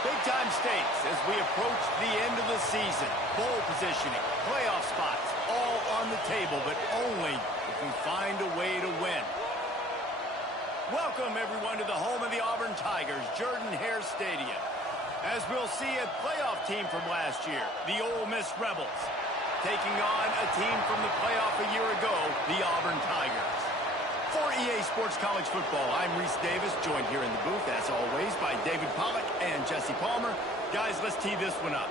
Big-time stakes as we approach the end of the season. Bowl positioning, playoff spots, all on the table, but only if we find a way to win. Welcome, everyone, to the home of the Auburn Tigers, Jordan-Hare Stadium. As we'll see a playoff team from last year, the Ole Miss Rebels, taking on a team from the playoff a year ago, the Auburn Tigers. For EA Sports College Football, I'm Reese Davis, joined here in the booth, as always, by David Pollack and Jesse Palmer. Guys, let's tee this one up.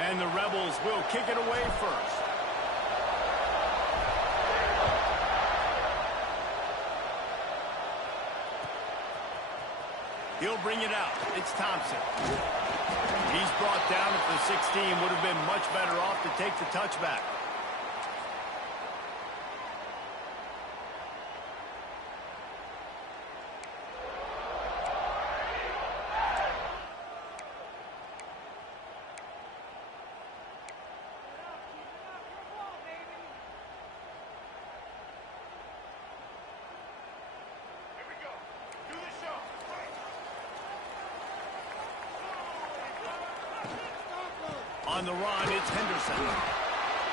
And the Rebels will kick it away first. He'll bring it out. It's Thompson. He's brought down at the 16. Would have been much better off to take the touchback. On the run, it's Henderson.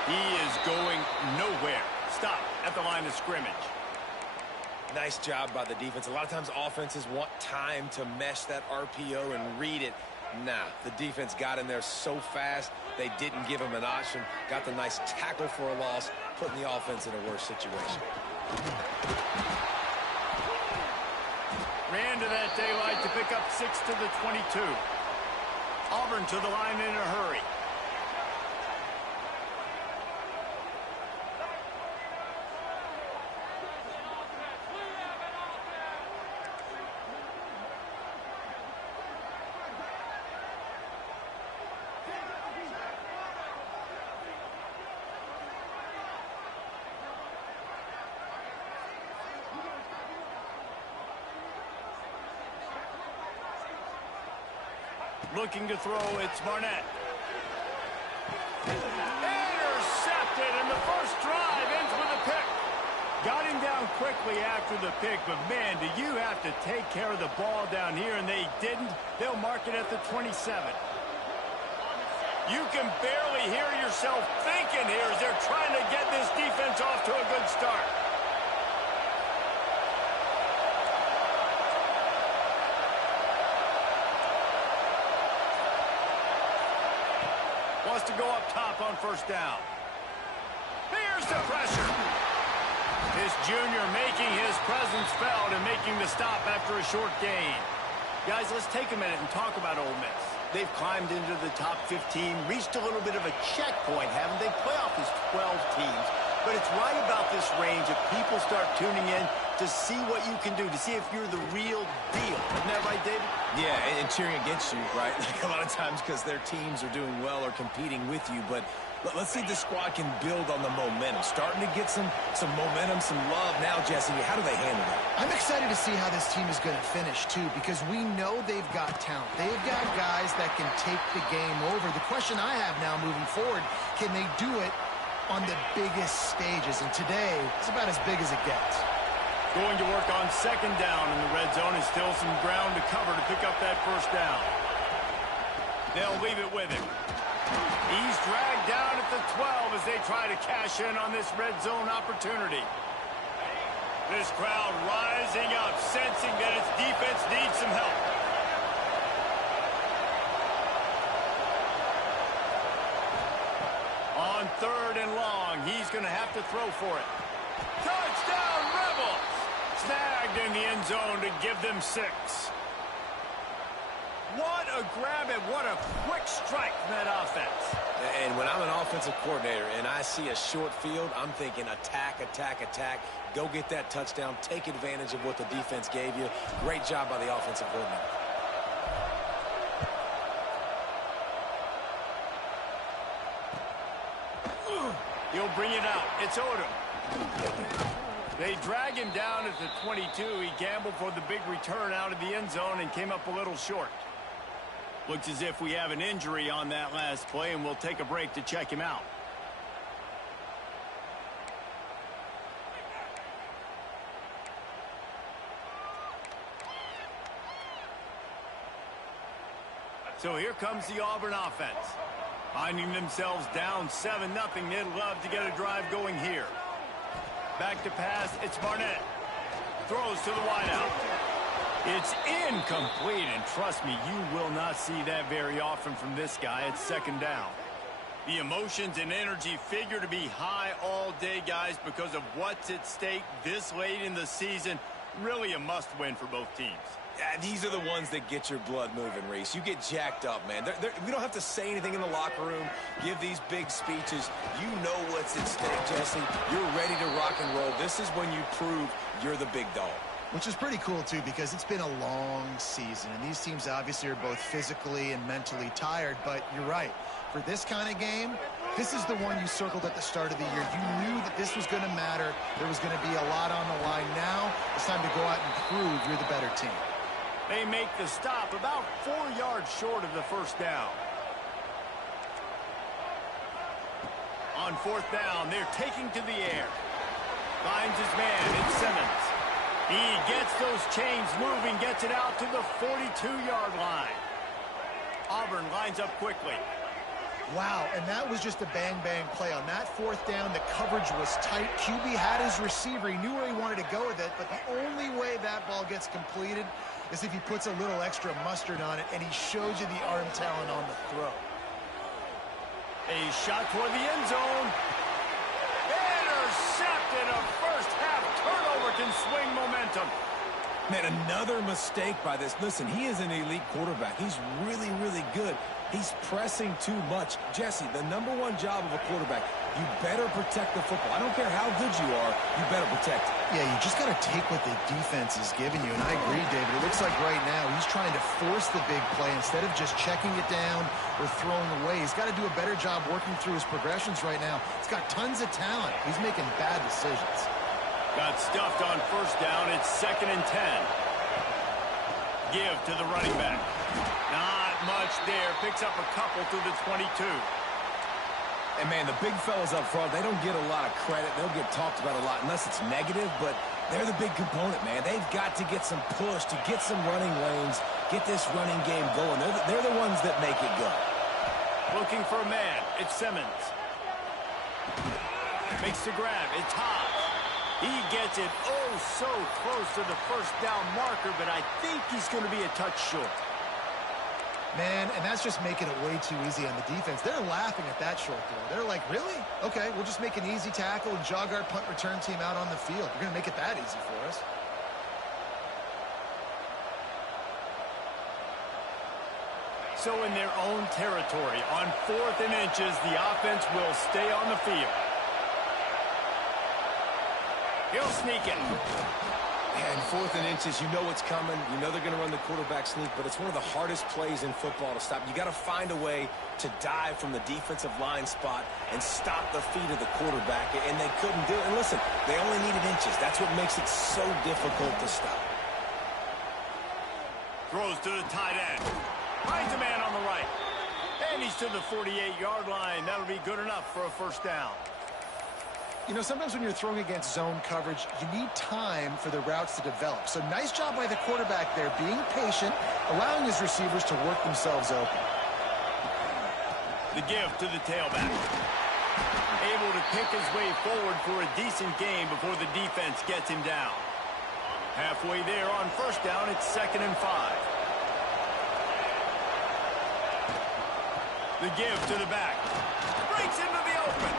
He is going nowhere. Stop at the line of scrimmage. Nice job by the defense. A lot of times offenses want time to mesh that RPO and read it. Nah, the defense got in there so fast, they didn't give him an option. Got the nice tackle for a loss, putting the offense in a worse situation. Ran to that daylight to pick up 6 to the 22. Auburn to the line in a hurry. Looking to throw, it's Barnett. Intercepted, and the first drive ends with a pick. Got him down quickly after the pick, but man, do you have to take care of the ball down here, and they didn't. They'll mark it at the 27. You can barely hear yourself thinking here as they're trying to get this defense off to a good start. Wants to go up top on first down. Here's the pressure. This junior making his presence felt and making the stop after a short gain. Guys, let's take a minute and talk about Ole Miss. They've climbed into the top 15, reached a little bit of a checkpoint, haven't they? Playoff is 12 teams. But it's right about this range that people start tuning in to see what you can do, to see if you're the real deal. Isn't that right, David? Yeah, and cheering against you, right? Like a lot of times because their teams are doing well or competing with you. But let's see if the squad can build on the momentum. Starting to get some momentum, some love now, Jesse. How do they handle it? I'm excited to see how this team is going to finish, too, because we know they've got talent. They've got guys that can take the game over. The question I have now moving forward, can they do it on the biggest stages? And today, it's about as big as it gets. Going to work on second down in the red zone, and still some ground to cover to pick up that first down. They'll leave it with him. He's dragged down at the 12 as they try to cash in on this red zone opportunity. This crowd rising up, sensing that its defense needs some help. On third and long, he's going to have to throw for it. Touchdown, Rebels! Snagged in the end zone to give them 6. What a grab and what a quick strike from that offense. And when I'm an offensive coordinator and I see a short field, I'm thinking attack, attack, attack. Go get that touchdown. Take advantage of what the defense gave you. Great job by the offensive coordinator. He'll bring it out. It's Odom. They drag him down at the 22. He gambled for the big return out of the end zone and came up a little short. Looks as if we have an injury on that last play, and we'll take a break to check him out. So here comes the Auburn offense. Finding themselves down 7-0, they'd love to get a drive going here. Back to pass, it's Barnett. Throws to the wideout. It's incomplete, and trust me, you will not see that very often from this guy. It's second down. The emotions and energy figure to be high all day, guys, because of what's at stake this late in the season. Really a must-win for both teams. Yeah, these are the ones that get your blood moving, Reese. You get jacked up, man. We don't have to say anything in the locker room, give these big speeches. You know what's at stake, Jesse. You're ready to rock and roll. This is when you prove you're the big dog. Which is pretty cool, too, because it's been a long season, and these teams obviously are both physically and mentally tired, but you're right. For this kind of game, this is the one you circled at the start of the year. You knew that this was going to matter. There was going to be a lot on the line. Now it's time to go out and prove you're the better team. They make the stop about 4 yards short of the first down. On fourth down, they're taking to the air. Finds his man, it's Simmons. He gets those chains moving, gets it out to the 42-yard line. Auburn lines up quickly. Wow, and that was just a bang-bang play. On that fourth down, the coverage was tight. QB had his receiver. He knew where he wanted to go with it, but the only way that ball gets completed is if he puts a little extra mustard on it, and he shows you the arm talent on the throw. A shot toward the end zone. Intercepted. A first-half turnover can swing momentum. Man, another mistake by this. Listen, he is an elite quarterback. He's really, really good. He's pressing too much. Jesse, the number one job of a quarterback, you better protect the football. I don't care how good you are, you better protect it. Yeah, you just got to take what the defense is giving you, and I agree, David. It looks like right now he's trying to force the big play instead of just checking it down or throwing away. He's got to do a better job working through his progressions right now. He's got tons of talent. He's making bad decisions. Got stuffed on first down. It's 2nd and 10. Give to the running back. Not much there. Picks up a couple to the 22. And, man, the big fellas up front, they don't get a lot of credit. They'll get talked about a lot unless it's negative, but they're the big component, man. They've got to get some push, to get some running lanes, get this running game going. They're the ones that make it go. Looking for a man. It's Simmons. Makes the grab. It's Haas. He gets it oh so close to the first down marker, but I think he's going to be a touch short. Man, and that's just making it way too easy on the defense. They're laughing at that short throw. They're like, really? Okay, we'll just make an easy tackle and jog our punt return team out on the field. You're going to make it that easy for us. So in their own territory, on 4th and inches, the offense will stay on the field. He'll sneak it. And 4th and inches, you know what's coming. You know they're going to run the quarterback sneak, but it's one of the hardest plays in football to stop. You got to find a way to dive from the defensive line spot and stop the feet of the quarterback, and they couldn't do it. And listen, they only needed inches. That's what makes it so difficult to stop. Throws to the tight end. Finds a man on the right. And he's to the 48-yard line. That'll be good enough for a first down. You know, sometimes when you're throwing against zone coverage, you need time for the routes to develop. So nice job by the quarterback there, being patient, allowing his receivers to work themselves open. The give to the tailback. Able to pick his way forward for a decent gain before the defense gets him down. Halfway there on first down, it's 2nd and 5. The give to the back. Breaks into the open.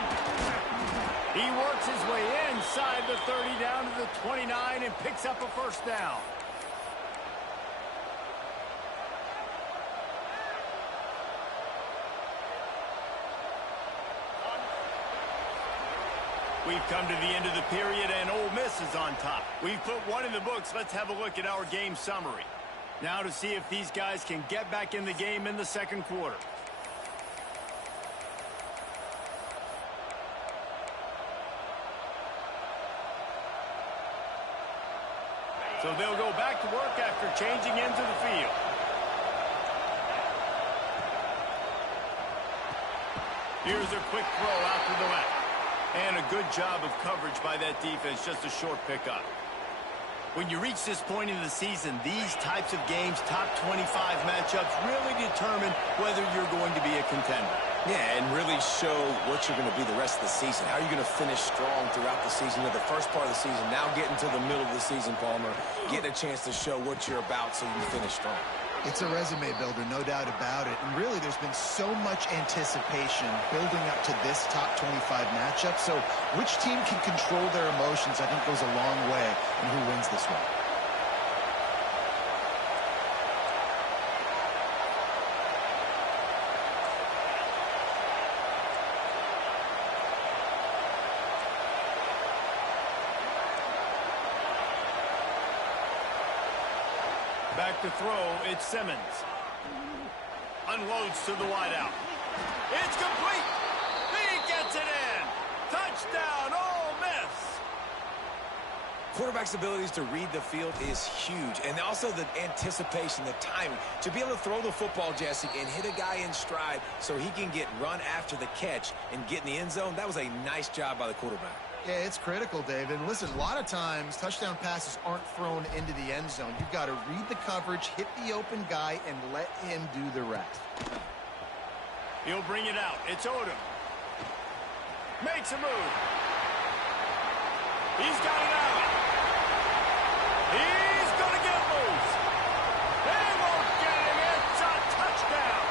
He works his way inside the 30 down to the 29 and picks up a first down. We've come to the end of the period, and Ole Miss is on top. We've put one in the books. Let's have a look at our game summary. Now to see if these guys can get back in the game in the second quarter. So they'll go back to work after changing into the field. Here's a quick throw out to the left. And a good job of coverage by that defense, just a short pickup. When you reach this point in the season, these types of games, top 25 matchups, really determine whether you're going to be a contender. Yeah, and really show what you're going to be the rest of the season. How are you going to finish strong throughout the season? The first part of the season, now getting to the middle of the season, Palmer, getting a chance to show what you're about so you can finish strong. It's a resume builder, no doubt about it. And really, there's been so much anticipation building up to this top 25 matchup. So which team can control their emotions, I think, goes a long way in who wins this one. Back to throw, it's Simmons. Unloads to the wideout. It's complete. He gets it in. Touchdown, Ole Miss. Quarterback's abilities to read the field is huge. And also the anticipation, the timing. To be able to throw the football, Jesse, and hit a guy in stride so he can get run after the catch and get in the end zone, that was a nice job by the quarterback. Yeah, it's critical, David. And listen, a lot of times touchdown passes aren't thrown into the end zone. You've got to read the coverage, hit the open guy, and let him do the rest. He'll bring it out. It's Odom. Makes a move. He's got it out. He's going to get loose. They won't get him. It's a touchdown.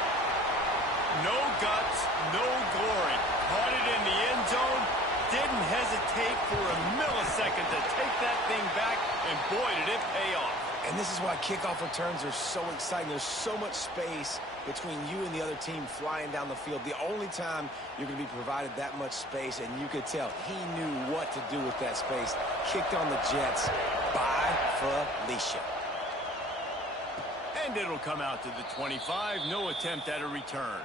No guts, no glory. Caught it in the end zone. Didn't hesitate for a millisecond to take that thing back, and boy, did it pay off. And this is why kickoff returns are so exciting. There's so much space between you and the other team flying down the field. The only time you're going to be provided that much space, and you could tell he knew what to do with that space. Kicked on the Jets by Felicia. And it'll come out to the 25. No attempt at a return.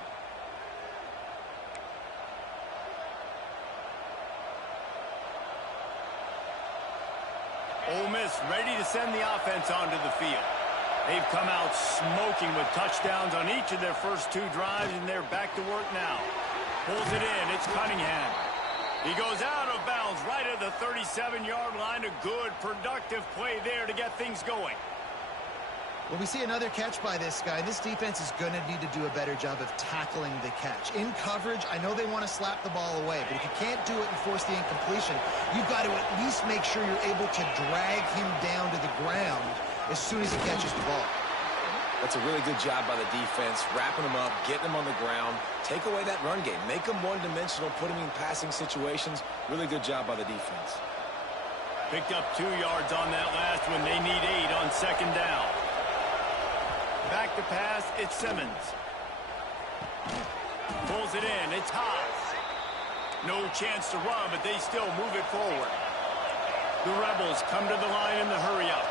Ole Miss ready to send the offense onto the field. They've come out smoking with touchdowns on each of their first two drives, and they're back to work now. Pulls it in. It's Cunningham. He goes out of bounds right at the 37-yard line. A good, productive play there to get things going. Well, we see another catch by this guy. This defense is going to need to do a better job of tackling the catch. In coverage, I know they want to slap the ball away, but if you can't do it and force the incompletion, you've got to at least make sure you're able to drag him down to the ground as soon as he catches the ball. That's a really good job by the defense, wrapping him up, getting him on the ground, take away that run game, make him one-dimensional, put him in passing situations. Really good job by the defense. Picked up 2 yards on that last one. They need 8 on second down. Back to pass, it's Simmons. Pulls it in, it's Haas. No chance to run, but they still move it forward. The Rebels come to the line in the hurry-up.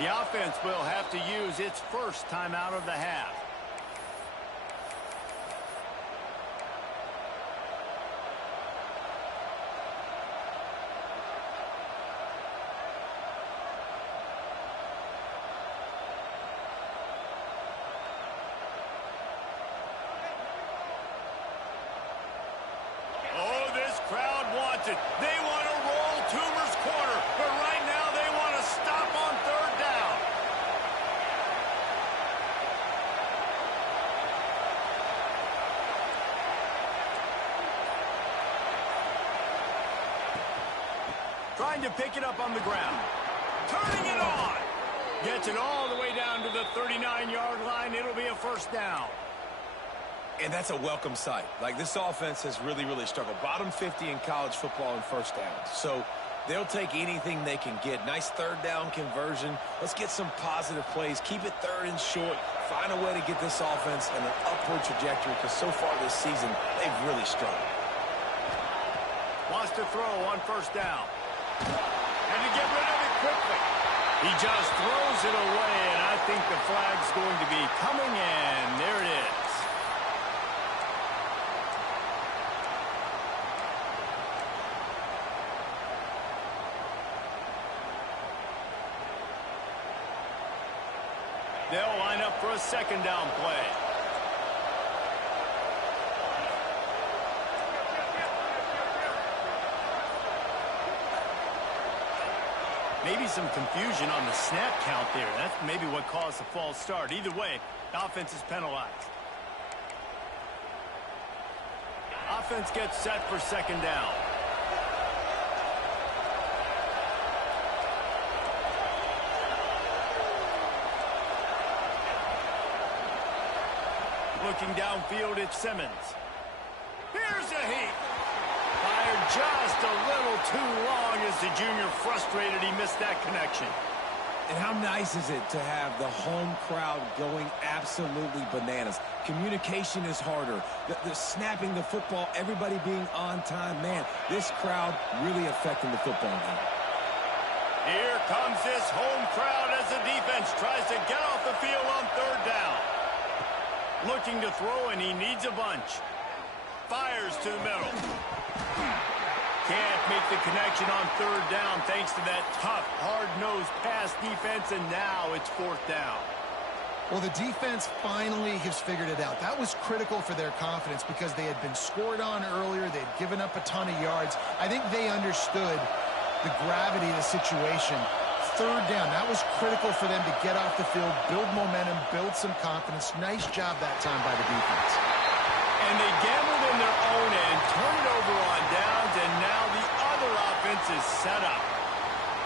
The offense will have to use its first timeout of the half. They want to roll Toomer's corner, but right now they want to stop on third down. Trying to pick it up on the ground. Turning it on. Gets it all the way down to the 39-yard line. It'll be a first down. And that's a welcome sight. Like, this offense has really, really struggled. Bottom 50 in college football in first downs. So They'll take anything they can get. Nice third down conversion. Let's get some positive plays. Keep it third and short. Find a way to get this offense in an upward trajectory because so far this season, they've really struggled. Wants to throw on first down. And to get rid of it quickly. He just throws it away, and I think the flag's going to be coming in. There it is. They'll line up for a second down play. Maybe some confusion on the snap count there. That's maybe what caused the false start. Either way, the offense is penalized. Offense gets set for second down. Looking downfield, it's Simmons. Here's a heat. Fired just a little too long as the junior frustrated he missed that connection. And how nice is it to have the home crowd going absolutely bananas? Communication is harder. The snapping the football, everybody being on time. Man, this crowd really affecting the football game. Here comes this home crowd as the defense tries to get off the field on third down. Looking to throw, and he needs a bunch. Fires to the middle. Can't make the connection on third down thanks to that tough, hard-nosed pass defense, and now it's fourth down. Well, the defense finally has figured it out. That was critical for their confidence because they had been scored on earlier. They'd given up a ton of yards. I think they understood the gravity of the situation. Third down, that was critical for them to get off the field, build momentum, build some confidence. Nice job that time by the defense. And they gambled in their own end, turn it over on downs, and now the other offense is set up.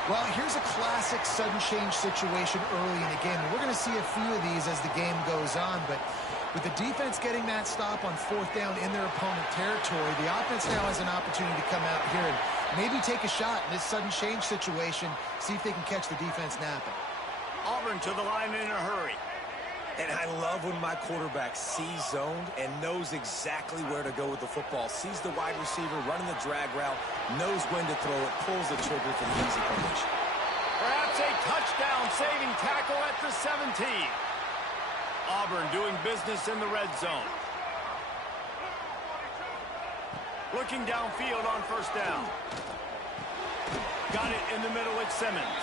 Well, here's a classic sudden change situation early in the game. And we're going to see a few of these as the game goes on, but with the defense getting that stop on fourth down in their opponent territory, the offense now has an opportunity to come out here and maybe take a shot in this sudden change situation, see if they can catch the defense napping. Auburn to the line in a hurry. And I love when my quarterback sees zoned and knows exactly where to go with the football. Sees the wide receiver running the drag route, knows when to throw it, pulls the trigger for the easy conversion. Perhaps a touchdown-saving tackle at the 17. Auburn doing business in the red zone. Looking downfield on first down. Got it in the middle with Simmons.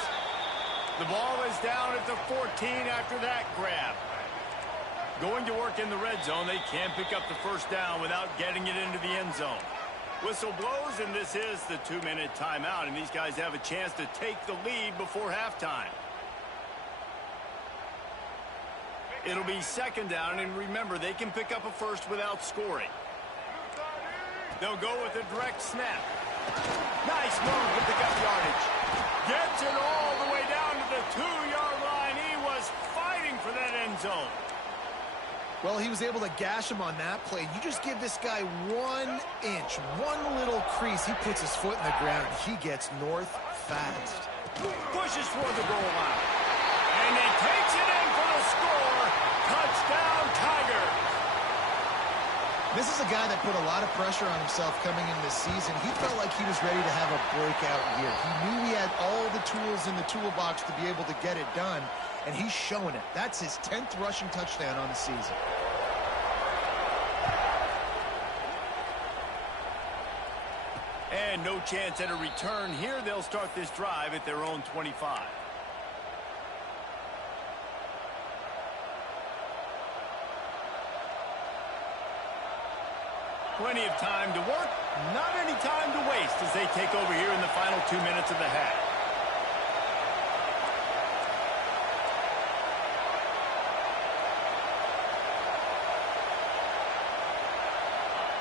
The ball is down at the 14 after that grab. Going to work in the red zone. They can't pick up the first down without getting it into the end zone. Whistle blows, and this is the 2-minute timeout, and these guys have a chance to take the lead before halftime. It'll be second down, and remember, they can pick up a first without scoring. They'll go with a direct snap. Nice move to pick up yardage. Gets it all the way down to the 2-yard line. He was fighting for that end zone. Well, he was able to gash him on that play. You just give this guy 1 inch, one little crease. He puts his foot in the ground. He gets north fast. Pushes toward the goal line. And he takes it in for the score. Touchdown, Tiger. This is a guy that put a lot of pressure on himself coming into this season. He felt like he was ready to have a breakout year. He knew he had all the tools in the toolbox to be able to get it done, and he's showing it. That's his 10th rushing touchdown on the season. And no chance at a return here. They'll start this drive at their own 25. Plenty of time to work, not any time to waste as they take over here in the final 2 minutes of the half.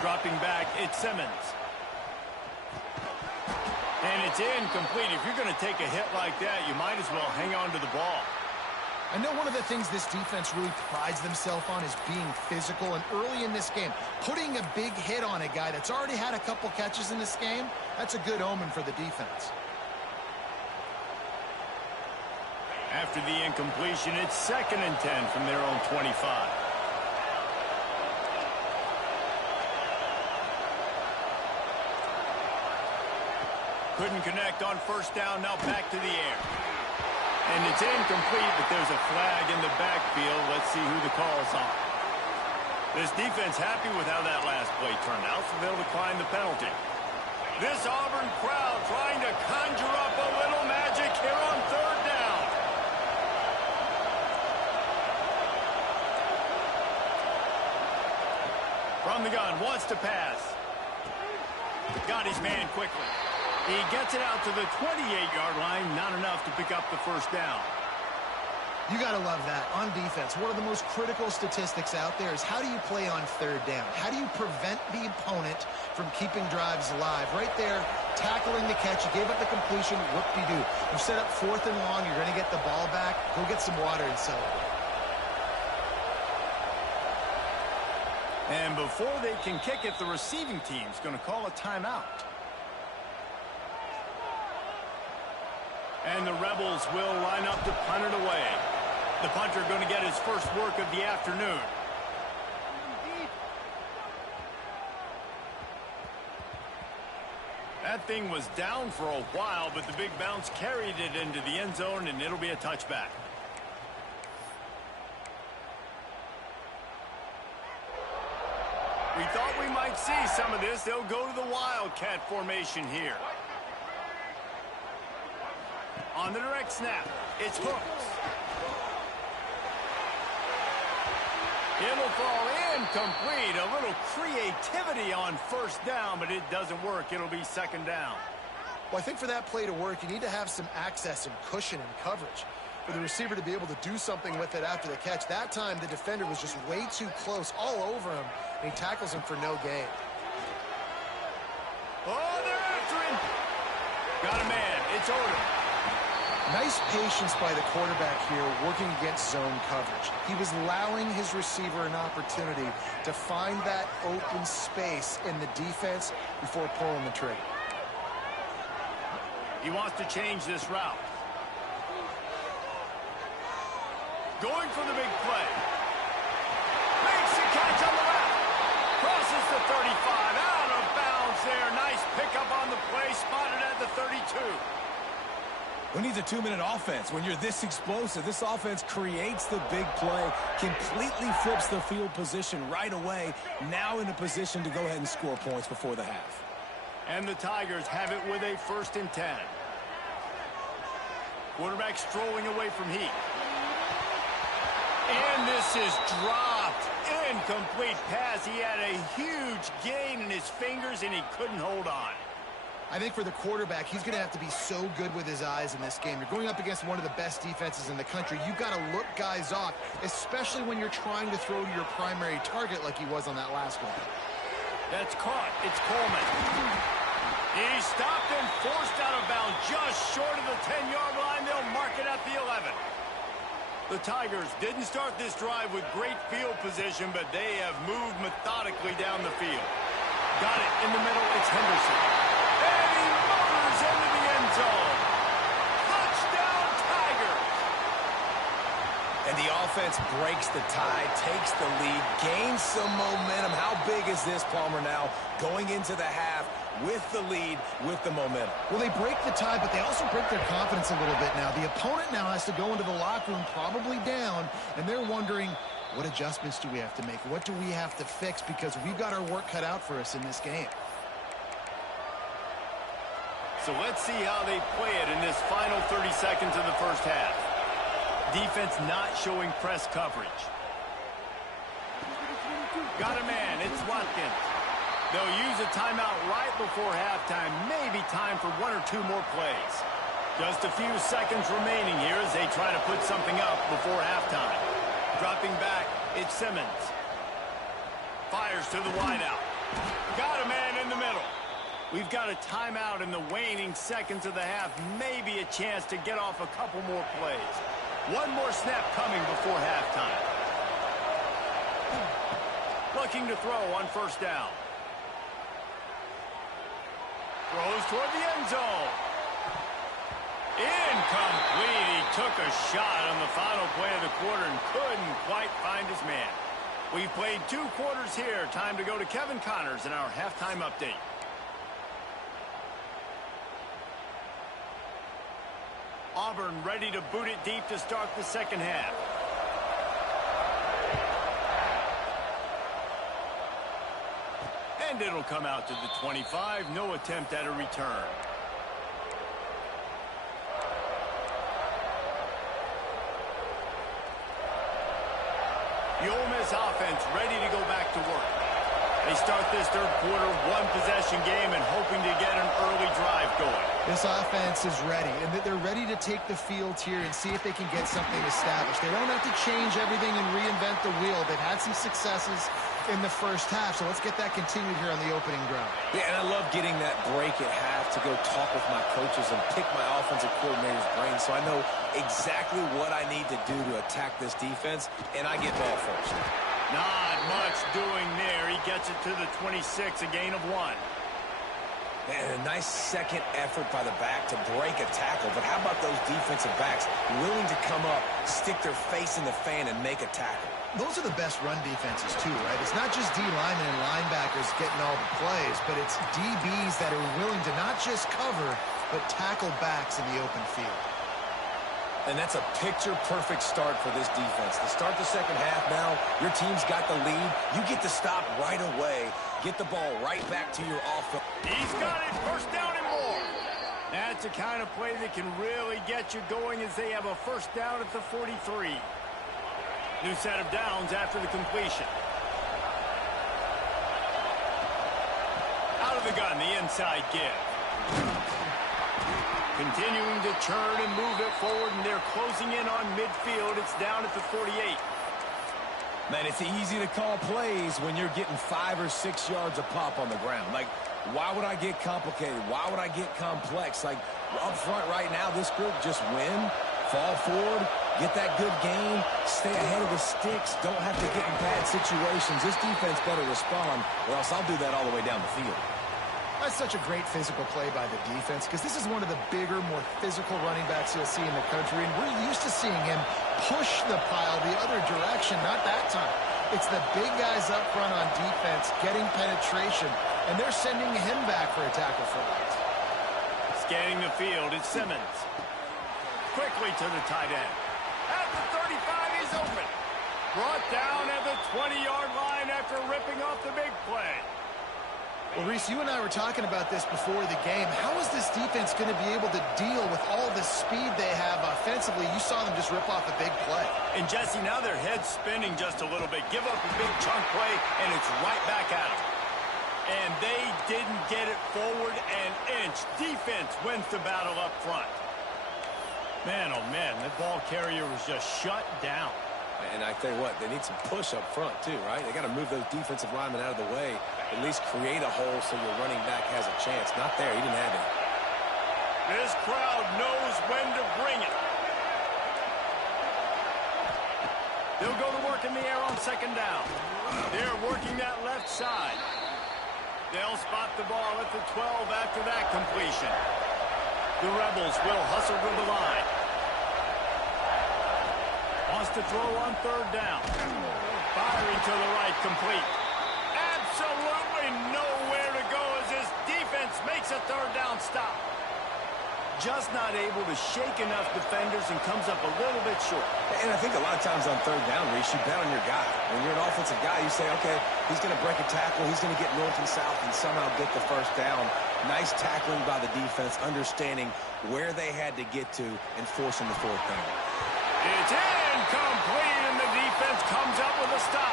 Dropping back, it's Simmons. And it's incomplete. If you're going to take a hit like that, you might as well hang on to the ball. I know one of the things this defense really prides themselves on is being physical, and early in this game, putting a big hit on a guy that's already had a couple catches in this game, that's a good omen for the defense. After the incompletion, it's 2nd and 10 from their own 25. Couldn't connect on 1st down, now back to the air. And it's incomplete, but there's a flag in the backfield. Let's see who the call's on. This defense happy with how that last play turned out, so they'll decline the penalty. This Auburn crowd trying to conjure up a little magic here on 3rd down. From the gun, wants to pass. Got his man quickly. He gets it out to the 28-yard line, not enough to pick up the 1st down. You got to love that. On defense, one of the most critical statistics out there is how do you play on 3rd down? How do you prevent the opponent from keeping drives alive? Right there, tackling the catch. You gave up the completion. Whoop-de-doo. You set up 4th and long. You're going to get the ball back. Go get some water and celebrate. And before they can kick it, the receiving team's going to call a timeout. And the Rebels will line up to punt it away. The punter going to get his first work of the afternoon. That thing was down for a while, but the big bounce carried it into the end zone, and it'll be a touchback. We thought we might see some of this. They'll go to the Wildcat formation here. On the direct snap, it's Hooks. It'll fall incomplete. A little creativity on 1st down, but it doesn't work. It'll be 2nd down. Well, I think for that play to work, you need to have some access and cushion and coverage for the receiver to be able to do something with it after the catch. That time, the defender was just way too close, all over him, and he tackles him for no gain. Oh, they're after him. Got a man. It's Odom. Nice patience by the quarterback here working against zone coverage. He was allowing his receiver an opportunity to find that open space in the defense before pulling the trigger. He wants to change this route. Going for the big play. Makes the catch on the left. Crosses the 35. Out of bounds there. Nice pickup on the play. Spotted at the 32. Who needs a 2-minute offense? When you're this explosive, this offense creates the big play, completely flips the field position right away, now in a position to go ahead and score points before the half. And the Tigers have it with a 1st and 10. Quarterback strolling away from Heat. And this is dropped. Incomplete pass. He had a huge gain in his fingers, and he couldn't hold on. I think for the quarterback, he's going to have to be so good with his eyes in this game. You're going up against one of the best defenses in the country. You've got to look guys off, especially when you're trying to throw to your primary target like he was on that last one. That's caught. It's Coleman. He stopped and forced out of bounds just short of the 10-yard line. They'll mark it at the 11. The Tigers didn't start this drive with great field position, but they have moved methodically down the field. Got it in the middle. It's Henderson. And he motors into the end zone. Touchdown, Tigers. And the offense breaks the tie, takes the lead, gains some momentum. How big is this, Palmer, now going into the half with the lead, with the momentum? Well, they break the tie, but they also break their confidence a little bit now. The opponent now has to go into the locker room probably down, and they're wondering, what adjustments do we have to make? What do we have to fix? Because we've got our work cut out for us in this game. So let's see how they play it in this final 30 seconds of the 1st half. Defense not showing press coverage. Got a man. It's Watkins. They'll use a timeout right before halftime. Maybe time for 1 or 2 more plays. Just a few seconds remaining here as they try to put something up before halftime. Dropping back, it's Simmons. Fires to the wideout. Got a man in the middle. We've got a timeout in the waning seconds of the half. Maybe a chance to get off a couple more plays. One more snap coming before halftime. Looking to throw on 1st down. Throws toward the end zone. Incomplete. He took a shot on the final play of the quarter and couldn't quite find his man. We've played 2 quarters here. Time to go to Kevin Connors in our halftime update. Auburn ready to boot it deep to start the second half. And it'll come out to the 25. No attempt at a return. The Ole Miss offense ready to go back to work. They start this third quarter, 1-possession game, and hoping to get an early drive going. This offense is ready, and they're ready to take the field here and see if they can get something established. They don't have to change everything and reinvent the wheel. They've had some successes in the first half, so let's get that continued here on the opening drive. Yeah, and I love getting that break at half to go talk with my coaches and pick my offensive coordinator's brain so I know exactly what I need to do to attack this defense, and I get ball first. Not much doing there. He gets it to the 26, a gain of 1. And a nice second effort by the back to break a tackle, but how about those defensive backs willing to come up, stick their face in the fan, and make a tackle? Those are the best run defenses, too, right? It's not just D-linemen and linebackers getting all the plays, but it's DBs that are willing to not just cover, but tackle backs in the open field. And that's a picture-perfect start for this defense. To start the second half now, your team's got the lead. You get to stop right away, get the ball right back to your offense. He's got it, first down and more. That's the kind of play that can really get you going as they have a first down at the 43. New set of downs after the completion. Out of the gun, the inside give. Continuing to churn and move it forward, and they're closing in on midfield. It's down at the 48. Man, it's easy to call plays when you're getting 5 or 6 yards a pop on the ground. Like, why would I get complicated? Why would I get complex? Like, up front right now, this group just win, fall forward, get that good gain, stay ahead of the sticks, don't have to get in bad situations. This defense better respond, or else I'll do that all the way down the field. That's such a great physical play by the defense because this is one of the bigger, more physical running backs you'll see in the country, and we're used to seeing him push the pile the other direction. Not that time. It's the big guys up front on defense getting penetration, and they're sending him back for a tackle for it. Scanning the field, it's Simmons. Quickly to the tight end. At the 35, he's open. Brought down at the 20-yard line after ripping off the big play. Well, Reese, you and I were talking about this before the game. How is this defense going to be able to deal with all the speed they have offensively? You saw them just rip off a big play. And, Jesse, now their head's spinning just a little bit. Give up a big chunk play, and it's right back at them. And they didn't get it forward an inch. Defense wins the battle up front. Man, oh, man, that ball carrier was just shut down. And I tell you what, they need some push up front, too, right? They got to move those defensive linemen out of the way, at least create a hole so your running back has a chance. Not there. He didn't have it. This crowd knows when to bring it. They'll go to work in the air on second down. They're working that left side. They'll spot the ball at the 12 after that completion. The Rebels will hustle to the line. Wants to throw on third down. Firing to the right, complete. Absolutely nowhere to go as this defense makes a third down stop. Just not able to shake enough defenders and comes up a little bit short. And I think a lot of times on third down, Reese, you bet on your guy. When you're an offensive guy, you say, okay, he's going to break a tackle, he's going to get north and south and somehow get the first down. Nice tackling by the defense, understanding where they had to get to and forcing the fourth down. It's incomplete, and the defense comes up with a stop.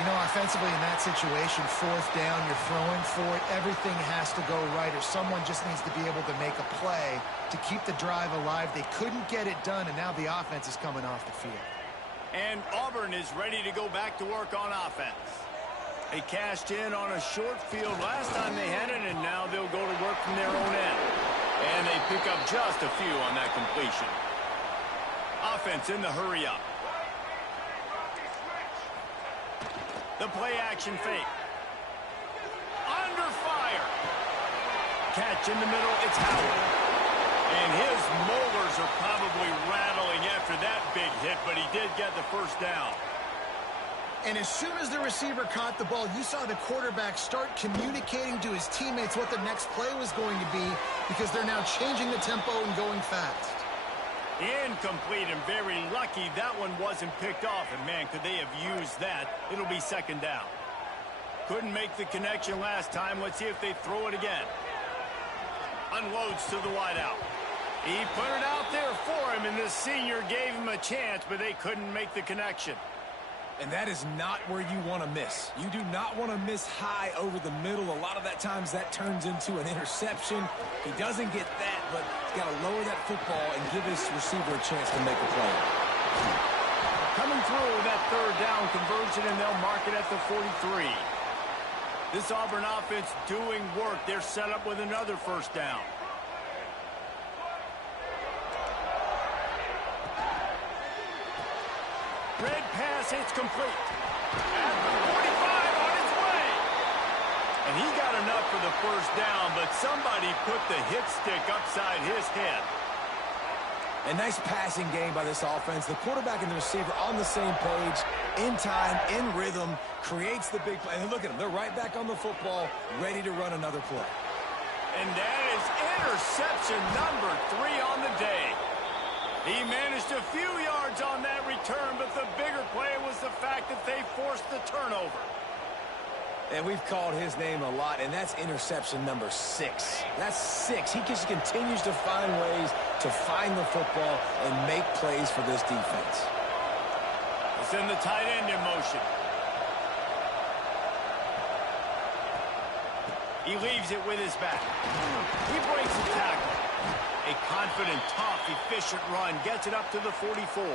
You know, offensively in that situation, fourth down, you're throwing for it. Everything has to go right, or someone just needs to be able to make a play to keep the drive alive. They couldn't get it done, and now the offense is coming off the field. And Auburn is ready to go back to work on offense. They cashed in on a short field last time they had it, and now they'll go to work from their own end. And they pick up just a few on that completion. Offense in the hurry-up. The play-action fake. Under fire. Catch in the middle, it's Howard. And his molars are probably rattling after that big hit, but he did get the first down. And as soon as the receiver caught the ball, you saw the quarterback start communicating to his teammates what the next play was going to be because they're now changing the tempo and going fast. Incomplete, and very lucky that one wasn't picked off. And, man, could they have used that? It'll be second down. Couldn't make the connection last time. Let's see if they throw it again. Unloads to the wideout. He put it out there for him, and the senior gave him a chance, but they couldn't make the connection. And that is not where you want to miss. You do not want to miss high over the middle. A lot of that times that turns into an interception. He doesn't get that, but he's got to lower that football and give his receiver a chance to make a play. Coming through with that third down conversion, and they'll mark it at the 43. This Auburn offense doing work. They're set up with another first down. Red pass, it's complete. At the 45 on its way. And he got enough for the first down, but somebody put the hit stick upside his head. A nice passing game by this offense. The quarterback and the receiver on the same page, in time, in rhythm, creates the big play. And look at them. They're right back on the football, ready to run another play. And that is interception number 3 on the day. He managed a few yards on that return, but the bigger play was the fact that they forced the turnover. And we've called his name a lot, and that's interception number 6. That's 6. He just continues to find ways to find the football and make plays for this defense. Let's send the tight end in motion. He leaves it with his back. He breaks the tackle. A confident, tough, efficient run gets it up to the 44.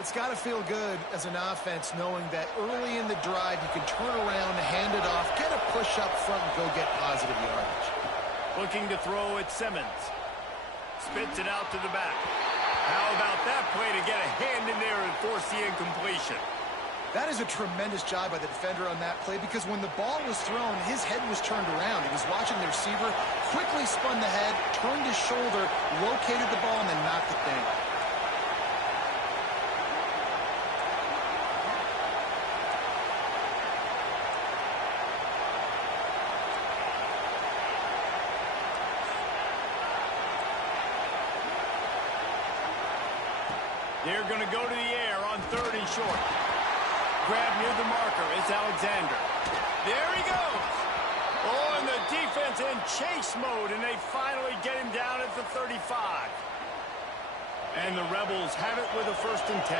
It's got to feel good as an offense knowing that early in the drive you can turn around, hand it off, get a push up front, and go get positive yardage. Looking to throw at Simmons. Spits it out to the back. How about that play to get a hand in there and force the incompletion? That is a tremendous job by the defender on that play because when the ball was thrown, his head was turned around. He was watching the receiver, quickly spun the head, turned his shoulder, located the ball, and then knocked it down. They're going to go to the air on 3rd and short. Grab near the marker. It's Alexander. There he goes. Oh, and the defense in chase mode, and they finally get him down at the 35. And the Rebels have it with a 1st and 10.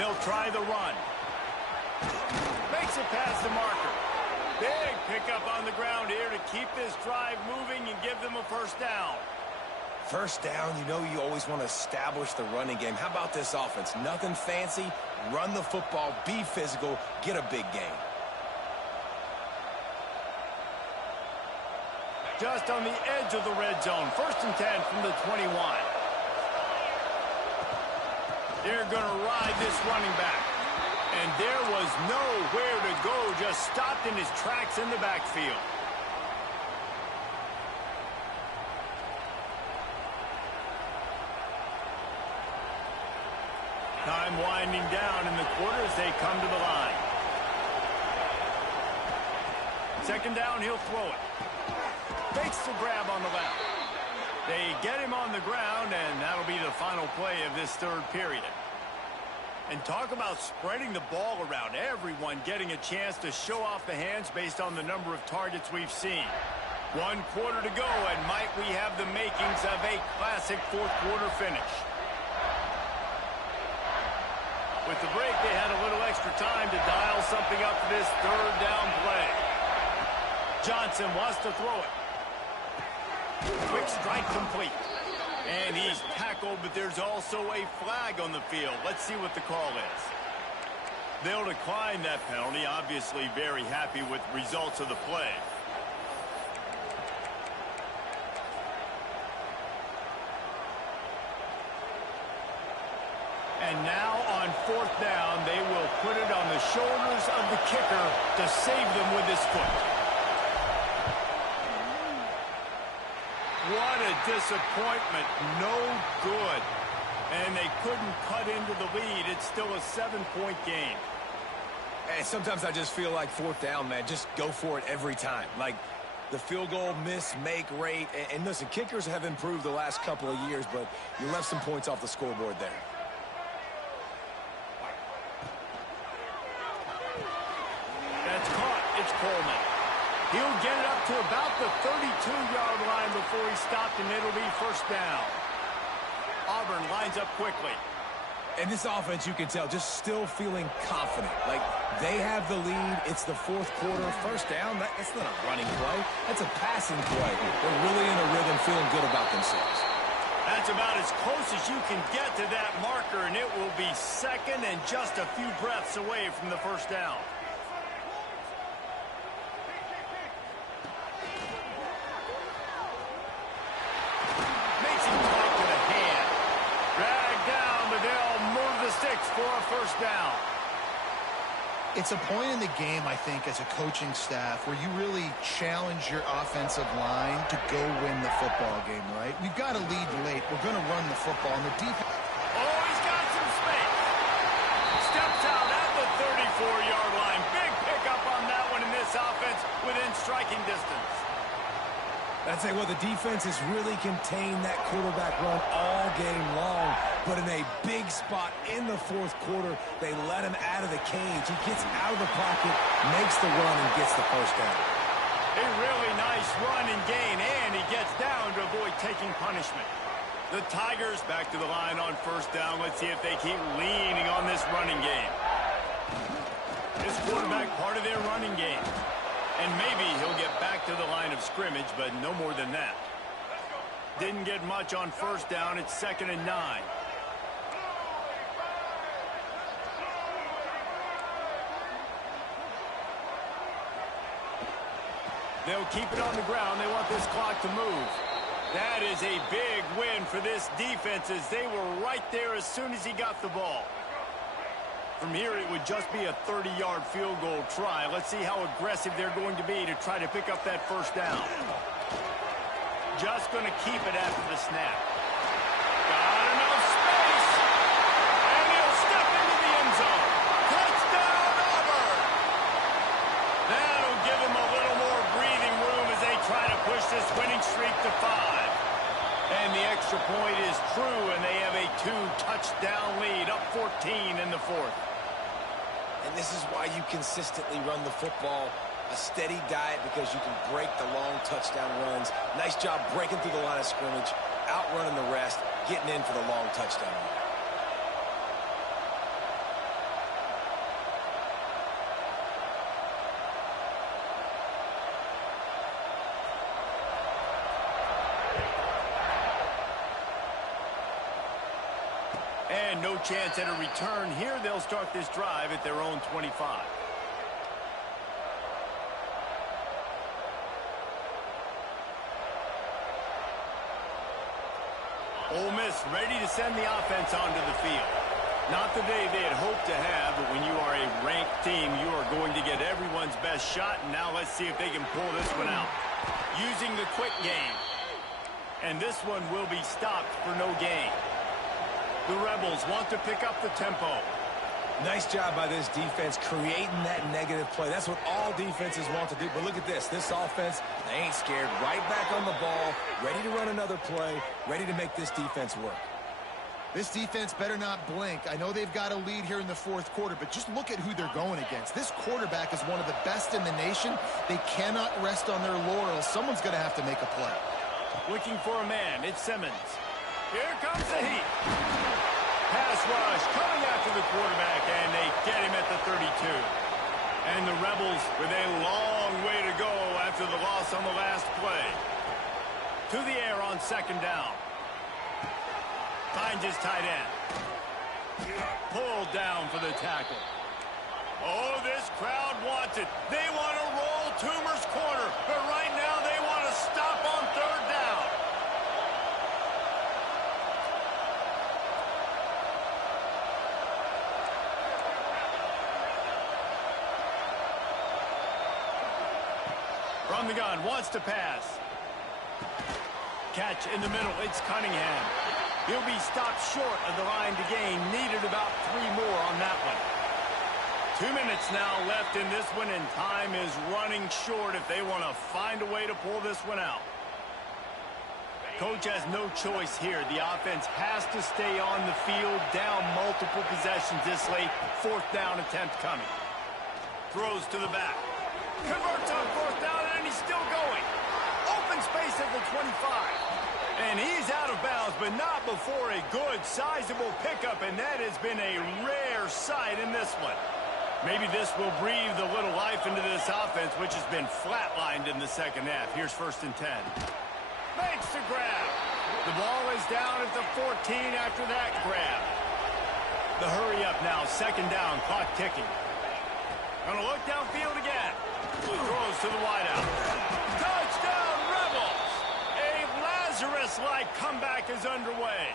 They'll try the run. Makes it past the marker. Big pickup on the ground here to keep this drive moving and give them a 1st down. First down, you know you always want to establish the running game. How about this offense? Nothing fancy. Run the football, be physical, get a big gain. Just on the edge of the red zone. 1st and 10 from the 21. They're going to ride this running back. And there was nowhere to go, just stopped in his tracks in the backfield. Time winding down in the quarter as they come to the line. 2nd down, he'll throw it. Fakes the grab on the left. They get him on the ground, and that'll be the final play of this 3rd period. And talk about spreading the ball around. Everyone getting a chance to show off the hands based on the number of targets we've seen. 1 quarter to go, and might we have the makings of a classic 4th quarter finish. With the break, they had a little extra time to dial something up for this 3rd down play. Johnson wants to throw it. Quick strike complete. And he's tackled, but there's also a flag on the field. Let's see what the call is. They'll decline that penalty. Obviously very happy with results of the play. And now on fourth down, they will put it on the shoulders of the kicker to save them with his foot. What a disappointment. No good. And they couldn't cut into the lead. It's still a 7-point game. And sometimes I just feel like fourth down, man, just go for it every time. Like the field goal miss-make rate. And listen, kickers have improved the last couple of years, but you left some points off the scoreboard there. That's caught. It's Coleman. He'll get it up to about the 32-yard line before he stopped, and it'll be first down. Auburn lines up quickly. And this offense, you can tell, just still feeling confident. Like, they have the lead. It's the fourth quarter. First down, that's not a running play. That's a passing play. They're really in a rhythm, feeling good about themselves. That's about as close as you can get to that marker, and it will be second and just a few breaths away from the first down. For a first down. It's a point in the game, I think, as a coaching staff where you really challenge your offensive line to go win the football game, right? We've got to lead late. We're going to run the football. And the defense... Oh, he's got some space. Steps out at the 34-yard line. Big pickup on that one in this offense within striking distance. I'd say, well, the defense has really contained that quarterback run all game long. But in a big spot in the fourth quarter, they let him out of the cage. He gets out of the pocket, makes the run, and gets the first down. A really nice run and gain, and he gets down to avoid taking punishment. The Tigers back to the line on first down. Let's see if they keep leaning on this running game. This quarterback part of their running game. And maybe he'll get back to the line of scrimmage, but no more than that. Didn't get much on first down. It's 2nd and 9. They'll keep it on the ground. They want this clock to move. That is a big win for this defense as they were right there as soon as he got the ball. From here, it would just be a 30-yard field goal try. Let's see how aggressive they're going to be to try to pick up that first down. Just going to keep it after the snap. Got enough space. And he'll step into the end zone. Touchdown, Auburn. That'll give them a little more breathing room as they try to push this winning streak to 5. And the extra point is true, and they have a 2-touchdown lead, up 14 in the fourth. And this is why you consistently run the football. A steady diet because you can break the long touchdown runs. Nice job breaking through the line of scrimmage, outrunning the rest, getting in for the long touchdown run. And no chance at a return here. They'll start this drive at their own 25. Ole Miss ready to send the offense onto the field. Not the day they had hoped to have, but when you are a ranked team, you are going to get everyone's best shot. And now let's see if they can pull this one out. Using the quick game. And this one will be stopped for no gain. The Rebels want to pick up the tempo. Nice job by this defense creating that negative play. That's what all defenses want to do. But look at this. This offense, they ain't scared. Right back on the ball, ready to run another play, ready to make this defense work. This defense better not blink. I know they've got a lead here in the fourth quarter, but just look at who they're going against. This quarterback is one of the best in the nation. They cannot rest on their laurels. Someone's going to have to make a play. Looking for a man. It's Simmons. Here comes the heat. Pass rush coming after the quarterback, and they get him at the 32. And the Rebels with a long way to go after the loss on the last play. To the air on second down. Finds his tight end. Pulled down for the tackle. Oh, this crowd wants it. They want to roll Toomer's corner, but right now they want to stop on third down. From the gun, wants to pass. Catch in the middle, it's Cunningham. He'll be stopped short of the line to gain. Needed about 3 more on that one. 2 minutes now left in this one, and time is running short if they want to find a way to pull this one out. Coach has no choice here. The offense has to stay on the field, down multiple possessions this late. 4th down attempt coming. Throws to the back. Converts on 4th down, and he's still going. Open space at the 25. And he's out of bounds, but not before a good, sizable pickup, and that has been a rare sight in this one. Maybe this will breathe a little life into this offense, which has been flatlined in the second half. Here's 1st and 10. Makes the grab. The ball is down at the 14 after that grab. The hurry up now, 2nd down, clock ticking. Gonna look downfield again. Throws to the wideout. Touchdown, Rebels! A Lazarus-like comeback is underway.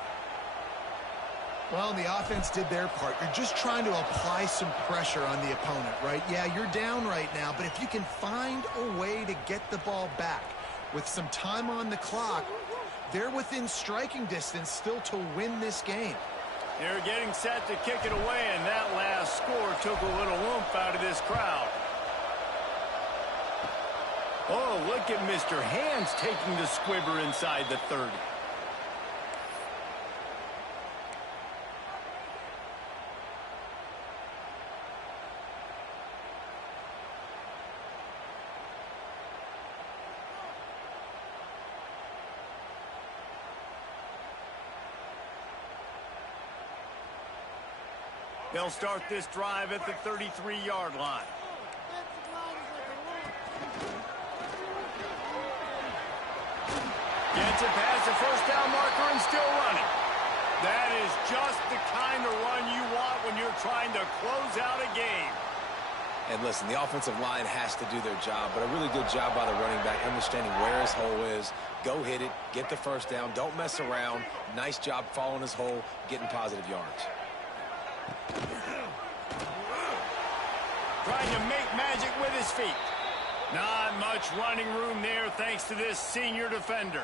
Well, the offense did their part. You're just trying to apply some pressure on the opponent, right? Yeah, you're down right now, but if you can find a way to get the ball back with some time on the clock, they're within striking distance still to win this game. They're getting set to kick it away, and that last score took a little oomph out of this crowd. Oh, look at Mr. Hands taking the squibber inside the 30. They'll start this drive at the 33-yard line. Gets it past the 1st down marker and still running. That is just the kind of run you want when you're trying to close out a game. And listen, the offensive line has to do their job, but a really good job by the running back, understanding where his hole is. Go hit it, get the 1st down, don't mess around. Nice job following his hole, getting positive yards. Trying to make magic with his feet. Not much running room there thanks to this senior defender.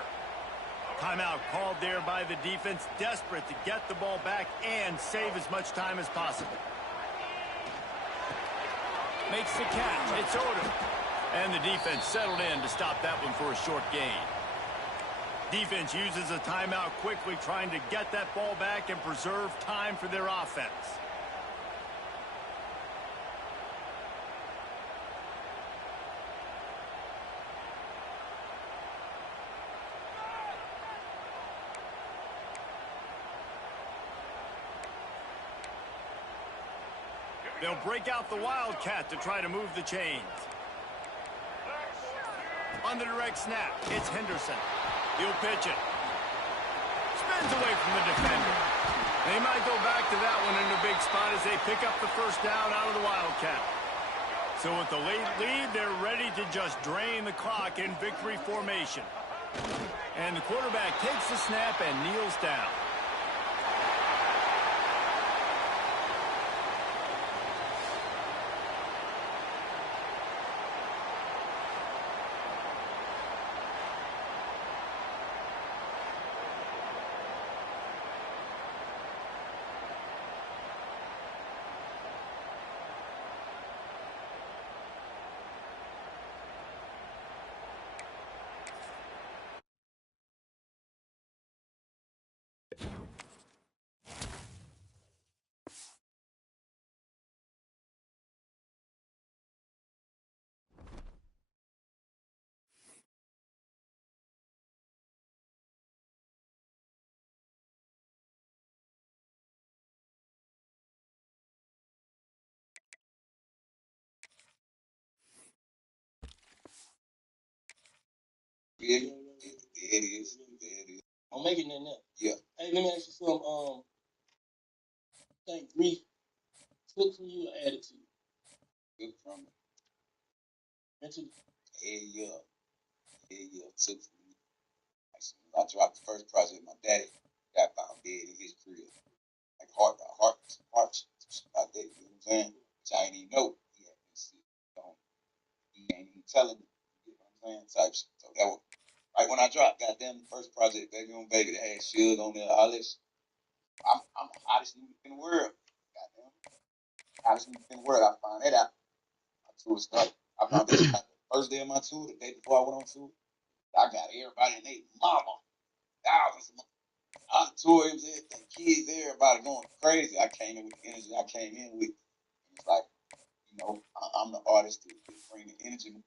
Timeout called there by the defense, desperate to get the ball back and save as much time as possible. Makes the catch. It's Odom. And the defense settled in to stop that one for a short gain. Defense uses a timeout quickly, trying to get that ball back and preserve time for their offense. They'll break out the Wildcat to try to move the chains. On the direct snap, it's Henderson. He'll pitch it. Spins away from the defender. They might go back to that one in a big spot as they pick up the 1st down out of the Wildcat. So with the late lead, they're ready to just drain the clock in victory formation. And the quarterback takes the snap and kneels down. It is. I'm making that now. Yeah. Hey, let me ask you something. Think grief took from you or added to you? Took from me. Mentally? Yeah. Took from me. As soon as I dropped the first project, my daddy got found dead in his crib. Like heart out there, you know what I'm saying? Which I didn't even know he had been sick. He ain't even telling me. You know what I'm saying? Type shit. So that was right when I dropped, goddamn, the first project, Baby on Baby, that had Suge on there, all this. I'm the hottest nigga in the world. Goddamn. Hottest nigga in the world. I found that out. My tour started. I found that shit out the first day of my tour, the day before I went on tour. I got everybody and they mama. Thousands of auditoriums, everything, kids, everybody going crazy. I came in with the energy I came in with. And it's like, you know, I'm the artist that bring the energy, the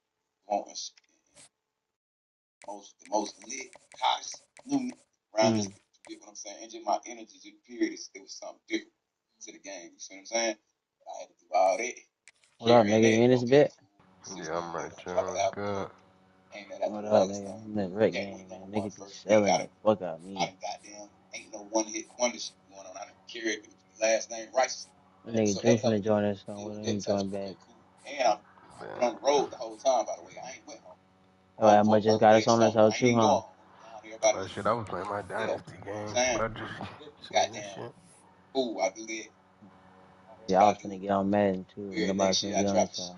most lit, hottest, new around this. You get what I'm saying? And just my energy, just period, it was something different to the game. You see what I'm saying? But I had to do all that. What up, nigga? You in this bit? Yeah, I'm right, John. Good. What up, nigga? I'm in the Rick game, man. Nigga just selling the fuck out of me. Goddamn, ain't no one hit wonder shit going on. I done carried with the last name Rice. Nigga So Drew that finna helped join us, so when he join okay, back. cool. And I've been on the road the whole time, by the way. I ain't went home. Oh, how much just got us on this hoe too, huh? Oh, shit, I was playing my Dynasty game, but I just seen this shit. Ooh, I do that. Yeah, I was finna get on Madden too. Nobody finna get on this hoe.